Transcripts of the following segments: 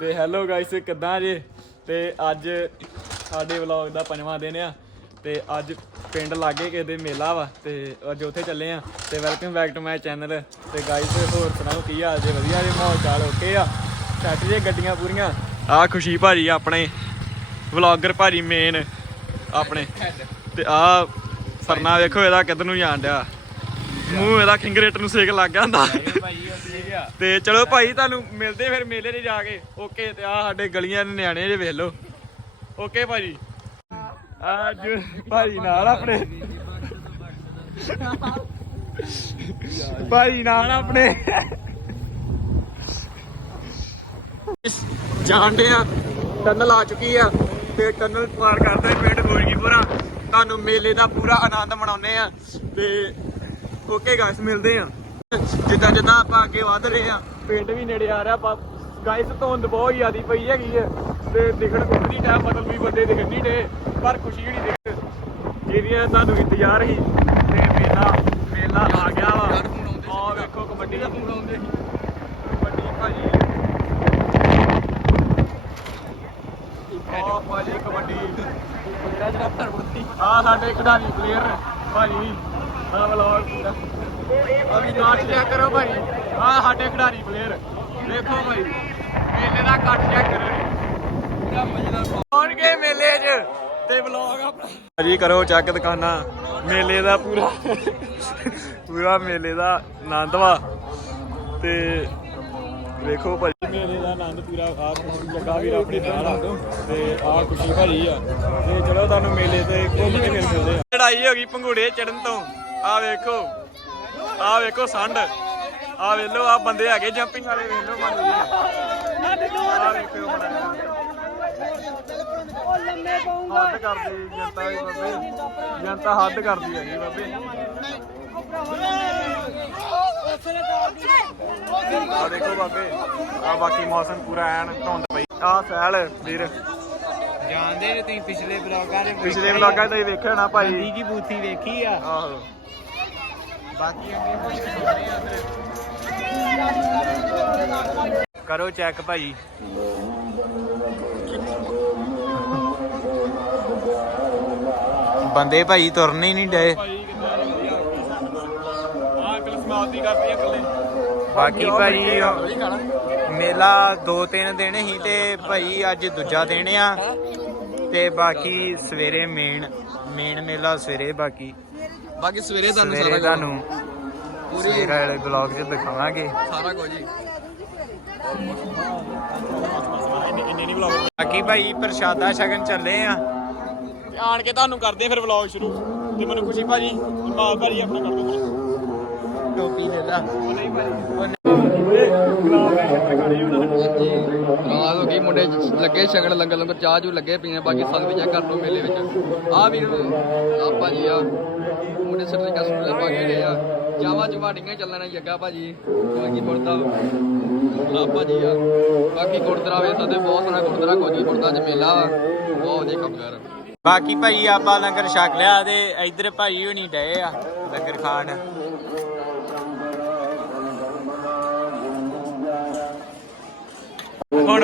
ਤੇ hello guys ਕਿੱਦਾਂ ਜੇ? ਤੇ ਅੱਜ ਸਾਡੇ ਵਲੌਗ ਦਾ ਪੰਜਵਾਂ ਦਿਨ ਆ ਤੇ ਅੱਜ ਪਿੰਡ ਲਾਗੇ ਕਿਸੇ ਦੇ ਮੇਲਾ ਵਾ ਤੇ ਅੱਜ ਉੱਥੇ ਚੱਲੇ ਆ ਤੇ welcome back to my channel ਤੇ ਗਾਇਸ ਹੋਰ ਸੁਣਾਓ, ਕੀ ਹਾਲ ਜੇ? ਵਧੀਆ ਜੇ, ਮਾਹੌਲ ਚਾਲ ਓਕੇ ਆ? ਸੈੱਟ ਜੇ ਗੱਡੀਆਂ ਪੂਰੀਆਂ? ਆ ਖੁਸ਼ੀ ਭਾਜੀ ਆਪਣੇ ਵਲੌਗਰ ਭਾਜੀ ਮੇਨ ਆਪਣੇ। ਤੇ ਆ ਸਰਨਾ ਵੇਖੋ ਇਹਦਾ ਕਿੱਧਰ ਨੂੰ ਜਾਣ ਡਿਆ। ਮੂੰਹ ਇਹਦਾ ਖਿੰਗਰੇਟ ਨੂੰ ਸੇਕ ਲੱਗ ਗਿਆ ਹੁੰਦਾ। ਤੇ ਚਲੋ ਭਾਈ ਤੁਹਾਨੂੰ ਮਿਲਦੇ ਫਿਰ ਮੇਲੇ 'ਤੇ ਜਾ ਕੇ। ਓਕੇ ਤੇ ਆ ਸਾਡੇ ਗਲੀਆਂ ਦੇ ਨਿਆਣੇ ਜੇ ਵੇਖ ਲਓ। ਓਕੇ ਭਾਜੀ। ਅੱਜ ਭਾਜੀ ਨਾਲ ਆਪਣੇ। ਭਾਜੀ ਨਾਲ ਆਪਣੇ। ਜਾਣਦੇ ਆ ਟਨਲ ਆ ਚੁੱਕੀ ਆ ਤੇ ਟਨਲ ਪਾਰ ਕਰਦੇ ਪਿੰਡ ਗੋਲਜੀਪੁਰਾ ਤੁਹਾਨੂੰ ਮੇਲੇ ਦਾ ਪੂਰਾ ਆਨੰਦ ਮਨਾਉਂਦੇ ਆ ਤੇ ਓਕੇ ਗਾਇਸ ਮਿਲਦੇ ਆ ਜਿੱਦਾਂ ਜਿੱਦਾਂ ਆਪਾਂ ਅੱਗੇ ਵਧ ਰਹੇ ਆ ਪਿੰਡ ਵੀ ਨੇੜੇ ਆ ਰਿਹਾ ਗਾਇਸ ਧੁੰਦ ਬਹੁਤ ਜ਼ਿਆਦੀ ਪਈ ਹੈਗੀ ਹੈ ਤੇ ਦਿਖਣ ਕੁਝ ਨਹੀਂ ਟਾਈਮ ਮਤਲਬ ਵੀ ਬੰਦੇ ਦਿਖਣ ਨਹੀਂ ਡੇ ਪਰ ਖੁਸ਼ੀ ਜਿਹੜੀ ਦਿਖ ਜਿਹੜੀਆਂ ਤੁਹਾਨੂੰ ਇੰਤਜ਼ਾਰ ਸੀ ਤੇ ਮੇਲਾ ਮੇਲਾ ਆ ਗਿਆ ਵਾ। ਆ ਵੇਖੋ ਕਬੱਡੀ। ਦਾ ਫੋਨ ਆਉਂਦੇ ਕਬੱਡੀ ਭਾਜੀ। ਆ ਭਾਜੀ ਕਬੱਡੀ। ਆ ਸਾਡੇ ਖਿਡਾਰੀ ਪਲੇਅਰ ਭਾਜੀ। ਅਭੀ ਨਾਚ ਲਿਆ ਕਰੋ ਭਾਈ। ਆ ਸਾਡੇ ਖਿਡਾਰੀ ਪਲੇਅਰ ਦੇਖੋ ਭਾਈ ਮੇਲੇ ਦਾ ਕੱਟ ਚੈੱਕ ਕਰੋ ਪੂਰਾ ਮਜ਼ੇਦਾਰ ਪਹੁੰਚ ਗਏ ਮੇਲੇ 'ਚ ਤੇ ਵਲੌਗ ਆਪਣਾ। ਭਾਜੀ ਕਰੋ ਚੱਕ ਦੁਕਾਨਾਂ। ਮੇਲੇ ਦਾ ਪੂਰਾ ਪੂਰਾ ਮੇਲੇ ਦਾ ਆਨੰਦ ਵਾ। ਤੇ ਵੇਖੋ ਭਾਜੀ। ਮੇਲੇ ਦਾ ਆਨੰਦ ਪੂਰਾ ਆ ਜੱਗਾ ਵੀਰ ਆਪਣੇ ਨਾਲ ਆ। ਤੇ ਆ ਖੁਸ਼ੀ ਭਾਜੀ ਆ। ਤੇ ਚਲੋ ਤੁਹਾਨੂੰ ਮੇਲੇ ਤੇ ਘੁੰਮ ਕੇ ਫਿਰ ਮਿਲਦੇ ਆ। ਲੜਾਈ ਹੋ ਗਈ ਪੰਘੂੜੇ ਚੜਨ ਤੋਂ। ਆ ਵੇਖੋ। ਆ ਵੇਖੋ ਸੰਡ। ਆ ਵੇਖ ਲਓ ਆ ਬੰਦੇ ਹੈਗੇ ਜੰਪਿੰਗ ਵਾਲੇ ਵੇਖ ਲਓ ਬੰਦੇ। ਆ ਵੇਖੋ ਬੜਾ ਹੱਦ ਕਰਦੀ ਜਨਤਾ ਵੀ ਬਾਬੇ। ਜਨਤਾ ਹੱਦ ਕਰਦੀ ਹੈਗੀ ਬਾਬੇ। ਆ ਦੇਖੋ ਬਾਬੇ ਆ ਬਾਕੀ ਮੌਸਮ ਪੂਰਾ ਐਨ ਧੁੰਦ ਪਈ। ਆ ਸੈਲ ਵੀਰ। ਜਾਣਦੇ ਨੇ ਤੁਸੀਂ ਪਿਛਲੇ ਬਲੌਗਾਂ ਦੇ ਪਿਛਲੇ ਵਲੌਗਾਂ ਤੇ ਵੇਖਿਆ ਨਾ ਭਾਈ। ਕੀ ਬੂਥੀ ਵੇਖੀ ਆ? ਆਹੋ। ਬਾਕੀ ਅੱਗੇ ਕੁਝ ਸੁਣਦੇ ਆ ਕਰੋ ਚੈੱਕ ਭਾਈ ਬੰਦੇ ਭਾਈ ਤੁਰਨੇ ਹੀ ਨਹੀਂ ਡਏ। ਬਾਕੀ ਭਾਈ ਮੇਲਾ ਦੋ ਤਿੰਨ ਦਿਨ ਹੀ ਤੇ ਭਾਈ ਅੱਜ ਦੂਜਾ ਦਿਨ ਆ। ਤੇ ਬਾਕੀ ਸਵੇਰੇ ਮੇਨ ਮੇਨ ਮੇਲਾ ਸਵੇਰੇ ਬਾਕੀ। ਬਾਕੀ ਸਵੇਰੇ ਤੁਹਾਨੂੰ ਸਵੇਰੇ ਸਾਰਾ ਤੁਹਾਨੂੰ ਸਵੇਰੇ ਵਾਲੇ ਬਲੌਗ 'ਚ ਦਿਖਾਵਾਂਗੇ। ਸਾਰਾ ਕੁਝ ਜੀ। ਬਾਕੀ ਭਾਈ ਪ੍ਰਸ਼ਾਦਾ ਛਕਣ ਚੱਲੇ ਆ। ਤੇ ਆਣ ਕੇ ਤੁਹਾਨੂੰ ਕਰਦੇ ਆ ਫਿਰ ਵਲੌਗ ਸ਼ੁਰੂ। ਤੇ ਮੈਨੂੰ ਖੁਸ਼ੀ ਭਾਜੀ ਮਾਲ ਭਾਜੀ ਆਪਣਾ ਕਰ ਦੋ ਟੋਪੀ ਲੈ ਲਾ। ਨਹੀਂ ਭਾਜੀ ਰਾਤ ਹੋ ਗਈ ਮੁੰਡੇ ਲੱਗੇ ਛਕਣ ਲੰਗਰ ਲੰਗਰ ਚਾਹ ਜੂ ਲੱਗੇ ਪੀਣੇ ਬਾਕੀ ਸੰਗਤ ਚੈੱਕ ਕਰ ਲਓ ਮੇਲੇ ਵਿੱਚ। ਆ ਵੀਰ ਆ ਭਾਜੀ ਆ ਮੁੰਡੇ ਸਰਟੀਕਾ ਸੁਣਲੇ ਪਾ ਕੇ ਗਏ ਆ ਚਾਵਾ ਚਵਾੜੀਆਂ ਚੱਲਣਾ ਜੱਗਾ ਭਾਜੀ। ਬਾਕੀ ਮੁਰਦਾ ਆ ਭਾਜੀ ਆ ਬਾਕੀ ਗੁਰਦੁਆਰਾ ਵੇ ਸਾਡੇ ਬਹੁਤ ਸਾਰਾ ਗੁਰਦੁਆਰਾ ਕੋਈ ਗੁਰਦਾ ਚ ਮੇਲਾ ਵਾ ਬਹੁਤ ਵਧੀਆ ਕੰਮ ਕਰ। ਬਾਕੀ ਭਾਈ ਆਪਾਂ ਲੰਗਰ ਛਕ ਲਿਆ ਤੇ ਇੱਧਰ ਭਾਈ ਹੁਣੀ ਡਏ ਆ ਲੰਗਰ ਖਾਣ।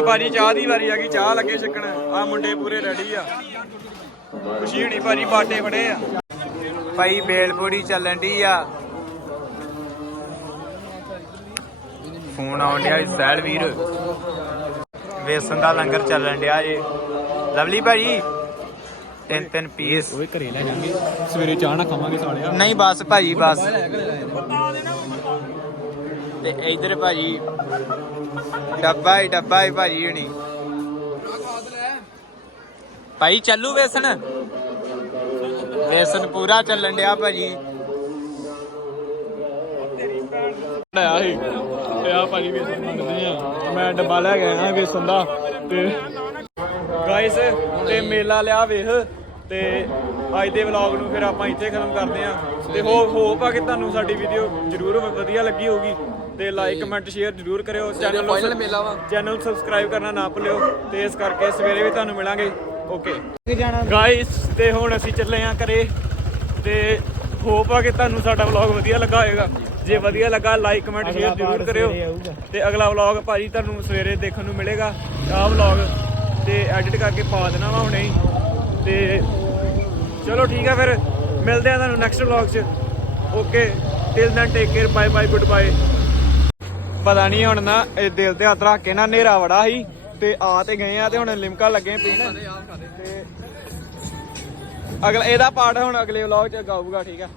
ਹੁਣ ਭਾਜੀ ਚਾਹ ਦੀ ਵਾਰੀ ਆ ਗਈ ਚਾਹ ਲੱਗੇ ਛਕਣ। ਆ ਮੁੰਡੇ ਪੂਰੇ ਰੈਡੀ ਆ। ਖੁਸ਼ੀ ਹੋਣੀ ਭਾਜੀ ਬਾਟੇ ਫੜੇ ਆ। ਭਾਈ ਬੇਲਪੂੜੀ ਚੱਲਣ ਦੀ ਆ। ਫੋਨ ਆਉਣ ਡਿਆ ਸੈਲ ਵੀਰ। ਵੇਸਣ ਦਾ ਲੰਗਰ ਚੱਲਣ ਡਿਆ ਜੇ। ਲਵਲੀ ਭਾਈ ਤਿੰਨ ਤਿੰਨ ਪੀਸ ਓਏ ਘਰੇ ਲੈ ਜਾਾਂਗੇ। ਸਵੇਰੇ ਚਾਹ ਨਾ ਖਾਵਾਂਗੇ ਸਾਲਿਆ। ਨਹੀਂ ਬਸ ਭਾਜੀ ਬਸ। ਤੇ ਇਧਰ ਭਾਜੀ ਡੱਬਾ ਹੀ ਡੱਬਾ ਹੀ ਭਾਜੀ ਹਣੀ। ਭਾਈ ਚੱਲੂ ਵੇਸਣ? ਵੇਸਣ ਪੂਰਾ ਚੱਲਣ ਡਿਆ ਭਾਜੀ। ਆਇਆ ਸੀ ਤੇ ਆ ਭਾਜੀ ਵੇਸਣ ਮੰਗਦੇ ਆ। ਮੈਂ ਡੱਬਾ ਲੈ ਕੇ ਆਇਆ ਵੇਸਣ ਦਾ ਤੇ ਗਾਇਸ ਤੇ ਮੇਲਾ ਲਿਆ ਵੇਖ ਤੇ ਅੱਜ ਦੇ ਵਲੌਗ ਨੂੰ ਫਿਰ ਆਪਾਂ ਇੱਥੇ ਖਤਮ ਕਰਦੇ ਆ। ਤੇ ਹੋ ਹੋਪ ਆ ਕਿ ਤੁਹਾਨੂੰ ਸਾਡੀ ਵੀਡੀਓ ਜਰੂਰ ਵਧੀਆ ਲੱਗੀ ਹੋਊਗੀ। ਤੇ ਲਾਈਕ ਕਮੈਂਟ ਸ਼ੇਅਰ ਜਰੂਰ ਕਰਿਓ। ਚੈਨਲ ਨੂੰ final ਮੇਲਾ ਵਾ। ਚੈਨਲ ਸਬਸਕ੍ਰਾਈਬ ਕਰਨਾ ਨਾ ਭੁੱਲਿਓ। ਤੇ ਇਸ ਕਰਕੇ ਸਵੇਰੇ ਵੀ ਤੁਹਾਨੂੰ ਮਿਲਾਂਗੇ। ਓਕੇ ਗਾਇਸ ਤੇ ਹੁਣ ਅਸੀਂ ਚੱਲੇ ਆ ਘਰੇ। ਤੇ ਹੋਪ ਆ ਕਿ ਤੁਹਾਨੂੰ ਸਾਡਾ ਵਲੌਗ ਵਧੀਆ ਲੱਗਾ ਹੋਵੇਗਾ ਜੇ ਵਧੀਆ ਲੱਗਾ ਲਾਈਕ ਕਮੈਂਟ ਸ਼ੇਅਰ ਜ਼ਰੂਰ ਕਰਿਓ। ਤੇ ਅਗਲਾ ਵਲੌਗ ਭਾਜੀ ਤੁਹਾਨੂੰ ਸਵੇਰੇ ਦੇਖਣ ਨੂੰ ਮਿਲੇਗਾ। ਆਹ ਵਲੌਗ ਤੇ ਐਡਿਟ ਕਰਕੇ ਪਾ ਦੇਣਾ ਵਾ ਹੁਣੇ ਹੀ। ਤੇ ਚਲੋ ਠੀਕ ਆ ਫਿਰ। ਮਿਲਦੇ ਆ ਤੁਹਾਨੂੰ ਨੈਕਸਟ ਵਲੌਗ 'ਚ। Okay till then take care bye bye good bye ਪਤਾ ਨਹੀਂ ਹੁਣ ਨਾ, ਇਹ ਦਿਲ ਤੇ ਹੱਥ ਰੱਖ ਕੇ ਨਾ ਹਨੇਰਾ ਵੜਾ ਸੀ ਤੇ ਆ ਤੇ ਗਏ ਆ ਤੇ ਹੁਣ ਲਿਮਕਾ ਲੱਗੇ ਪੀਣ। ਤੇ ਅਗਲਾ ਇਹਦਾ ਪਾਰਟ ਹੁਣ ਅਗਲੇ ਵਲੌਗ 'ਚ ਗਾਊਗਾ ਠੀਕ ਆ।